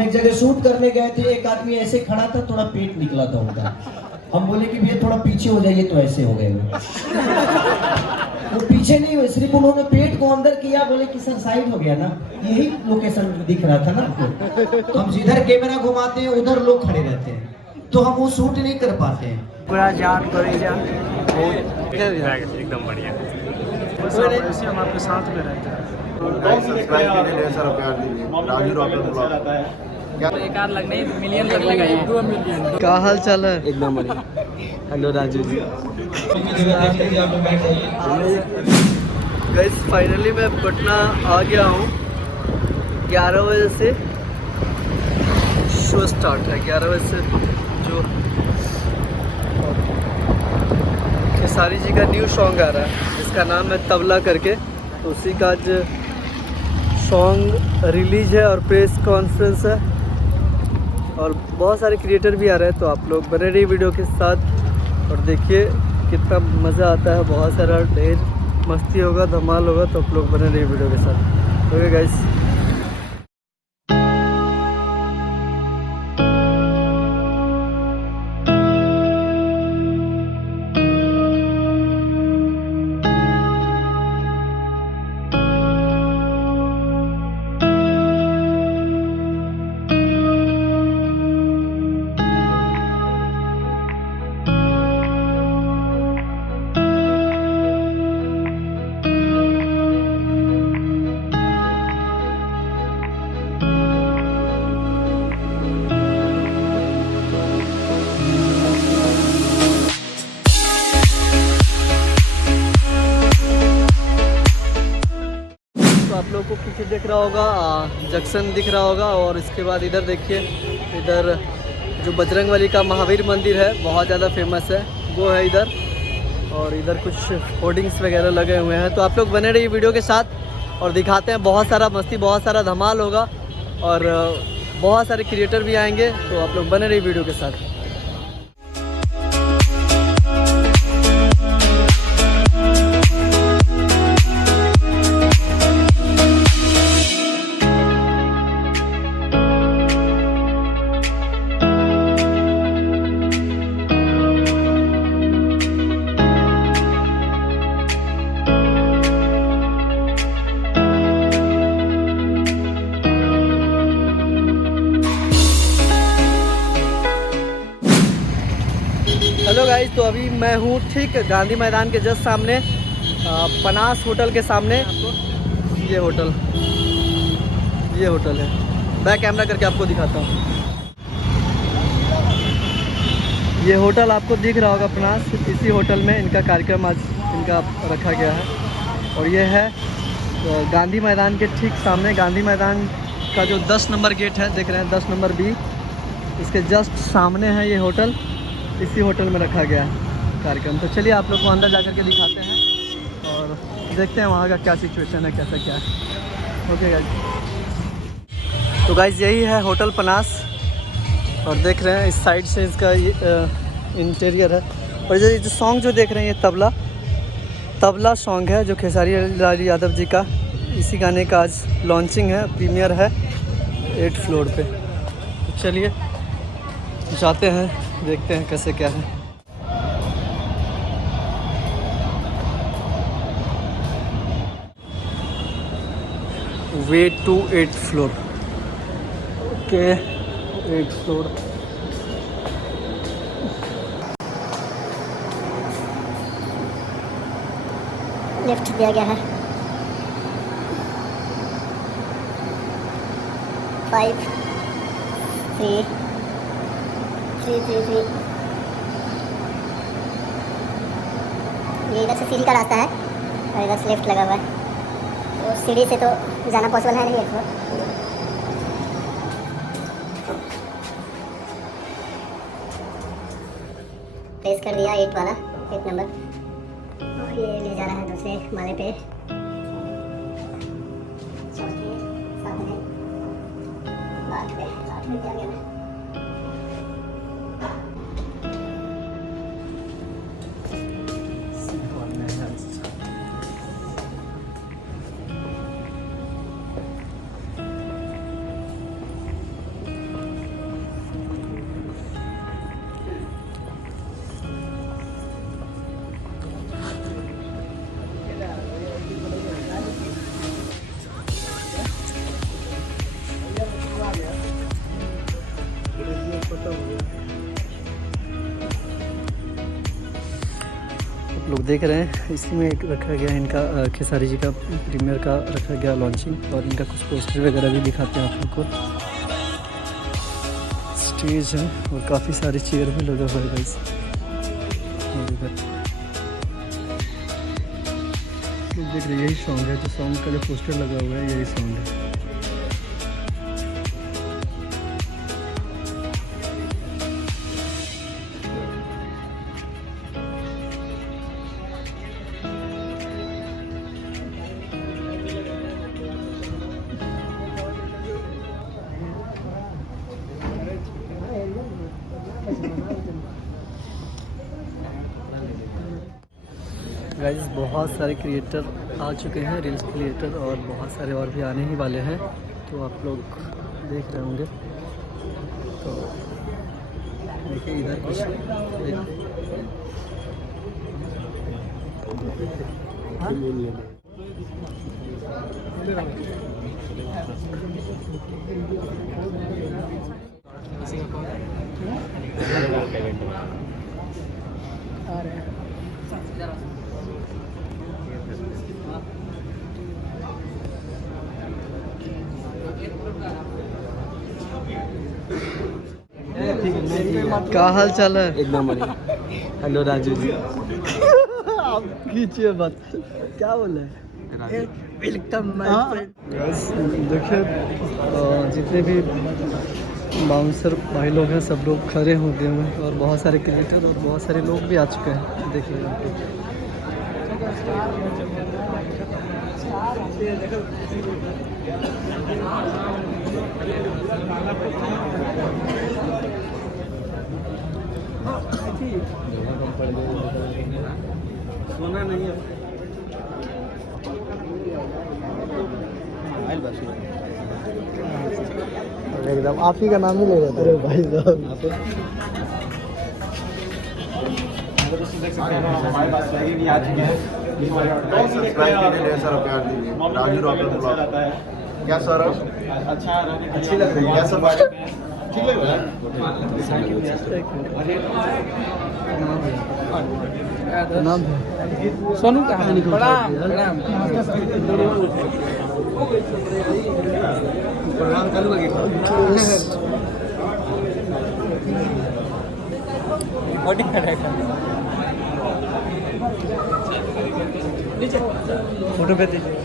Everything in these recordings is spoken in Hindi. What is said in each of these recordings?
हम एक जगह शूट करने गए थे, एक आदमी ऐसे खड़ा था, थोड़ा पेट निकला था उनका। हम बोले कि भैया थोड़ा पीछे हो जाइए, तो ऐसे हो गए वो पीछे नहीं हुए, सिर्फ उन्होंने पेट को अंदर किया, बोले कि सर साइड हो गया ना, यही लोकेशन दिख रहा था ना। तो हम जिधर कैमरा घुमाते हैं उधर लोग खड़े रहते हैं, तो हम वो शूट नहीं कर पाते हैं। पूरा जान करेजा एकदम बढ़िया। हम आपके साथ में रहते हैं। सब्सक्राइब कीजिए, ढेर सारा प्यार दीजिए। Raju rocket blog. एक आध लगने ही मिलियन लग लेगा, 2 मिलियन। क्या हाल चाल है? एकदम बढ़िया। Hello Raju ji. Guys finally मैं पटना आ गया हूँ। 11 बजे से शो स्टार्ट है। 11 बजे से जो खेसारी जी का न्यू सॉन्ग आ रहा है, जिसका नाम है तबला करके, तो उसी का आज सॉन्ग रिलीज है और प्रेस कॉन्फ्रेंस है और बहुत सारे क्रिएटर भी आ रहे हैं। तो आप लोग बने रहिए वीडियो के साथ और देखिए कितना मज़ा आता है। बहुत सारा ढेर मस्ती होगा, धमाल होगा, तो आप लोग बने रहिए वीडियो के साथ। Okay guys. आप लोग को पीछे दिख रहा होगा जंक्शन दिख रहा होगा और इसके बाद इधर देखिए, इधर जो बजरंगबली का महावीर मंदिर है, बहुत ज़्यादा फेमस है, वो है इधर। और इधर कुछ होर्डिंग्स वगैरह लगे हुए हैं। तो आप लोग बने रहिए वीडियो के साथ और दिखाते हैं। बहुत सारा मस्ती, बहुत सारा धमाल होगा और बहुत सारे क्रिएटर भी आएंगे। तो आप लोग बने रहिए वीडियो के साथ। हेलो गाइस, तो अभी मैं हूँ ठीक गांधी मैदान के जस्ट सामने, पनास होटल के सामने। ये होटल है। बैक कैमरा करके आपको दिखाता हूँ। ये होटल आपको दिख रहा होगा पनास। इसी होटल में इनका कार्यक्रम आज इनका रखा गया है और ये है गांधी मैदान के ठीक सामने। गांधी मैदान का जो 10 नंबर गेट है, देख रहे हैं 10 नंबर बी, इसके जस्ट सामने है ये होटल। इसी होटल में रखा गया है कार्यक्रम। तो चलिए आप लोग को अंदर जा कर के दिखाते हैं और देखते हैं वहाँ का क्या सिचुएशन है, कैसा क्या है। ओके गाइस, तो गाइस यही है होटल पनास और देख रहे हैं इस साइड से इसका इंटीरियर है। और ये जो सॉन्ग जो देख रहे हैं, ये तबला सॉन्ग है जो खेसारी लाल यादव जी का। इसी गाने का आज लॉन्चिंग है, प्रीमियर है 8th फ्लोर पे। तो चलिए जाते हैं, देखते हैं कैसे क्या है। Way to 8th floor. Okay, 8th floor. Lift दिया गया है 5 3 3 ये इधर से सीढ़ी का रास्ता है और इधर से लिफ्ट लगा हुआ है। तो सीढ़ी से तो जाना पॉसिबल है नहीं है। प्लेस कर दिया 8 वाला, 8 नंबर। और ये ले जा रहा है दूसरे माले पे। चौथे, सातवें, आठवें क्या गया। लोग देख रहे हैं, इसमें एक रखा गया इनका खेसारी जी का प्रीमियर का रखा गया लॉन्चिंग, और इनका कुछ पोस्टर वगैरह भी दिखाते हैं आप लोग को। स्टेज है और काफ़ी सारी चेयर भी लगा हुआ है गाइस। लोग देख रहे हैं, यही सॉन्ग है, जो सॉन्ग का जो पोस्टर लगा हुआ है यही सॉन्ग है। गाइस बहुत सारे क्रिएटर आ चुके हैं, रील्स क्रिएटर, और बहुत सारे और भी आने ही वाले हैं, तो आप लोग देख रहे होंगे। तो देखिए इधर कुछ क्या हाल चाल है? एकदम बढ़िया। हेलो राजू जी। आप खींचिए बात, क्या बोले? Welcome my friend. देखिए जितने भी बाउंसर भाई लोग हैं सब लोग खड़े हो गए हैं, और बहुत सारे क्रिएटर और बहुत सारे लोग भी आ चुके हैं। देखिए सोना नहीं है। एकदम आप ही का नाम ही ले रहे थे। अरे भाई हमारे पास लगी भी आ चुकी है। सब्सक्राइब कीजिए, सर प्यार दीजिए। Raju rocket blog. क्या सर? अच्छा, अच्छी लग रही है। क्या सब ठीक लग रहा है? नाम है सोनू कहाँ है? प्रणाम। फोटो पे दीजिए।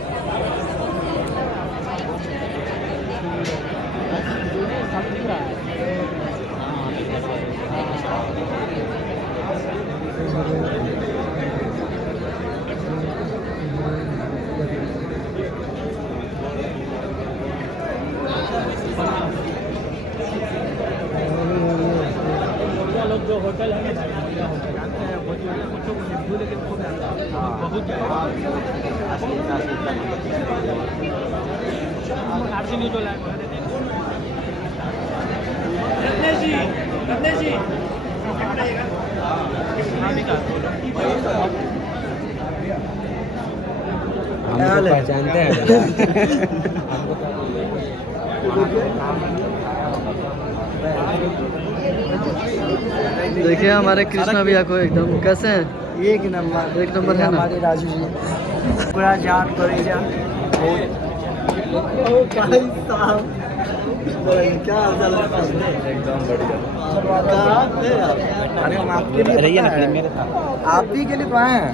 जो होटल है जानते हैं, बहुत आरसी न्यूज वाला जी हम पहचानते हैं। देखिए हमारे कृष्णा भैया को एकदम कैसे हैं? एक नंबर है ना हमारे राजू जी। पूरा जान करे जा। क्या एकदम बढ़िया। कहाँ थे आप? अरे हम आपके लिए रहिए ना, मेरे साथ आप ही के लिए तो आए हैं।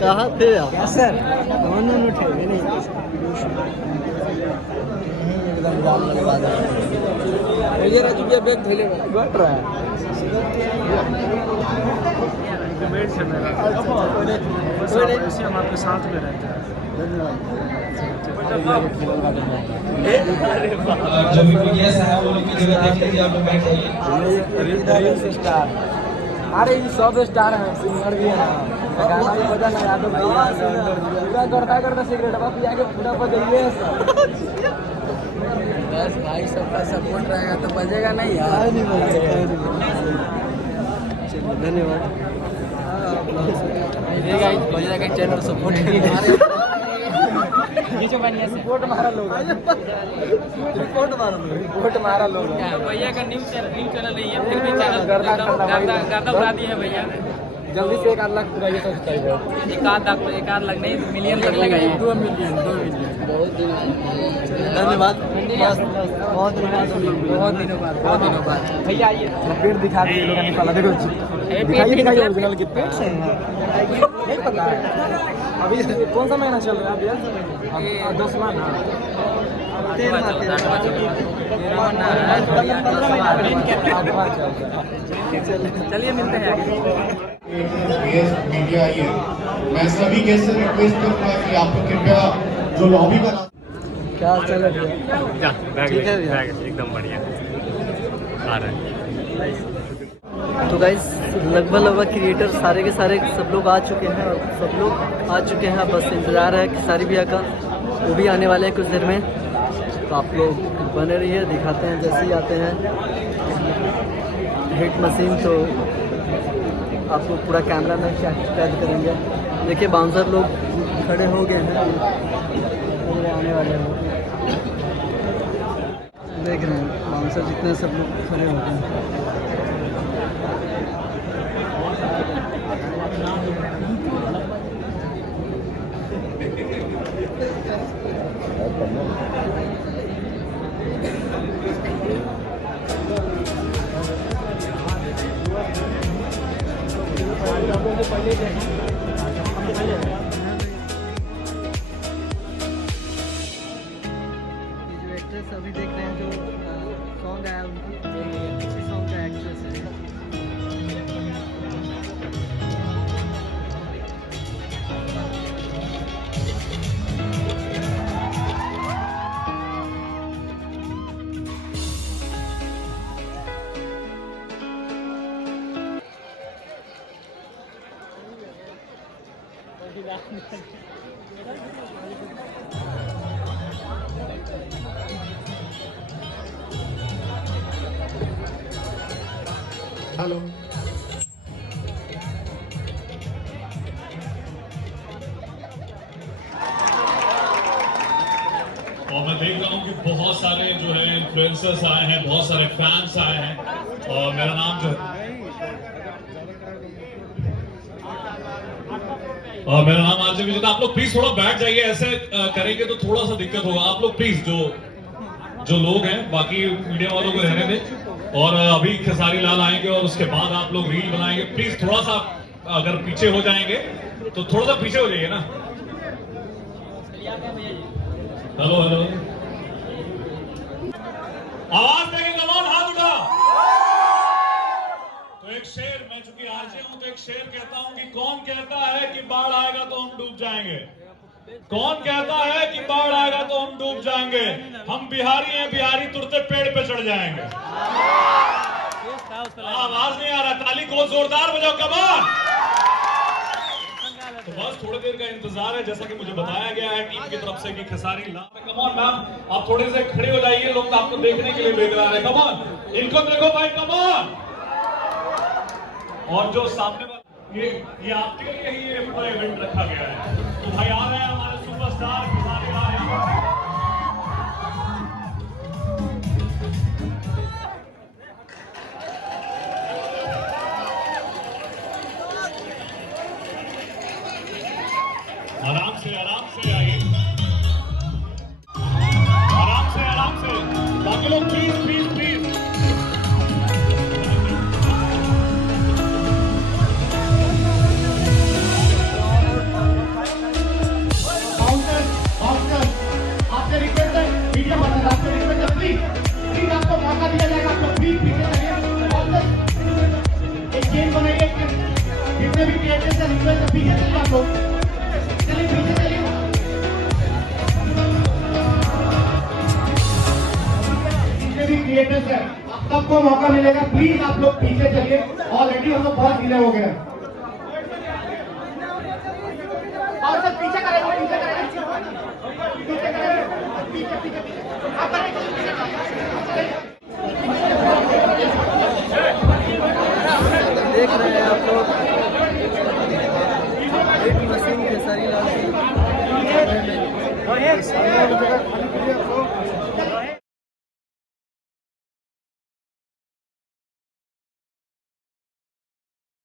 कहाँ थे आप? क्या सर? नहीं एकदम जाम वाली बात है। ये राजू भैया बैग धैले बैठ रहा है। ऐसे हम आपके साथ में रहते हैं। जो भी गेस्ट है वो लोग की जगह देख लीजिए, आप लोग बैठ जाइए। स्टार, अरे ये सब स्टार हैं, सिंगर भी है ना, गाना भी बजा ना, यादव पूरा करता सिगरेट बात आगे पूरा बजाइए। बस भाई सबका सपोर्ट रहेगा तो बजेगा नहीं यार। चलिए धन्यवाद। बजेगा चैनल सपोर्ट रिपोर्ट मारा लोग, रिपोर्ट मारा लोग। भैया का न्यूज चैनल नहीं है, फिर भी चैनल गाता उड़ा दिए हैं भैया। जल्दी से 1 लाख पूरा ये सब्सक्राइबर। 1 लाख नहीं, मिलियन तक लगेगा। 2 मिलियन। धन्यवाद। बहुत दिनों बाद भैया आइए पेड़ दिखा दीजिए। लोग निकाला देखो, दिखाइए ओरिजिनल कितना नहीं पता है। अभी कौन सा महीना चल रहा है भैया? 10वां ना 13वां चलिए मिलते हैं मीडिया आई है, मैं सभी गेस्ट से रिक्वेस्ट करूंगा कि आप लोग कृपया जो लॉबी का क्या चल रहा है? ठीक है भैया, एकदम बढ़िया आ रहा है। तो गाइस लगभग क्रिएटर सारे के सारे सब लोग आ चुके हैं और सब लोग आ चुके हैं। बस इंतज़ार है कि सारी भैया का, वो भी आने वाले हैं कुछ देर में। तो आप लोग बने रहिए, दिखाते हैं जैसे ही आते हैं हिट मशीन तो आपको पूरा कैमरा में कैद करेंगे। देखिए बाउंसर लोग खड़े हो गए हैं, आने वाले हैं। देख रहे हैं बाउंसर जितने सब लोग खड़े हो गए हैं। अभी देख रहे हैं जो सॉन्ग आया उनकी, अच्छी सॉन्ग का एक्ट्रेस है। हेलो और मैं देख रहा हूँ कि बहुत सारे जो है इन्फ्लुएंसर्स आए हैं, बहुत सारे फैंस आए हैं और मेरा नाम जो और मेरा नाम आरजे विजेता। आप लोग प्लीज थोड़ा बैठ जाइए, ऐसे करेंगे तो थोड़ा सा दिक्कत होगा। आप लोग प्लीज जो लोग हैं बाकी मीडिया वालों को रहने दें और अभी खेसारी लाल आएंगे और उसके बाद आप लोग रील बनाएंगे। प्लीज थोड़ा सा अगर पीछे हो जाएंगे तो थोड़ा सा पीछे हो जाइए ना। हेलो हेलो आवाज देंगे, कमान हाथ उठा। तो एक शेर, मैं चूंकि आरजे हूं तो एक शेर कहता हूं कि कौन कहता है कि बाढ़ आएगा तो हम डूब जाएंगे, कौन कहता है कि बाढ़ आएगा तो हम डूब जाएंगे। हम बिहारी हैं, बिहारी तुरते पेड़ पे चढ़ जाएंगे। आवाज नहीं आ रहा, ताली को जोरदार बजाओ, कमान। तो बस थोड़ी देर का इंतजार है, जैसा कि मुझे बताया गया है टीम की तरफ से कि खेसारी लाल। कमान मैम, आप थोड़े से खड़े हो जाइए, लोग आपको देखने के लिए बेकरार है। कमान, इनको देखो भाई, कमान। और जो सामने ये आपके लिए ही ये पूरा इवेंट रखा गया है। तो भाई आ रहे हैं हमारे सुपरस्टार खेसारी लाल। आराम से आइए, आराम से बाकी लोग प्लीज प्लीज प्लीज। आपसे रिक्वेस्ट है, मीडिया वाले आपसे रिक्वेस्ट है, प्लीज आपको मौका दिया जाएगा। आप लोग प्लीज पीछे चलिए, एक गेम बनाइए। जितने भी क्रिएटर्स हैं रिक्वेस्ट है, पीछे चलिए आप लोग, चलिए पीछे चलिए। जितने भी क्रिएटर्स हैं आप सबको मौका मिलेगा, प्लीज आप लोग पीछे चलिए। ऑलरेडी हम लोग बहुत डिले हो गए। और सब पीछे करेंगे, पीछे करेंगे, पीछे करेंगे, पीछे पीछे पीछे आप करेंगे। देख रहे हैं आप लोग हिट मशीन खेसारी लाल की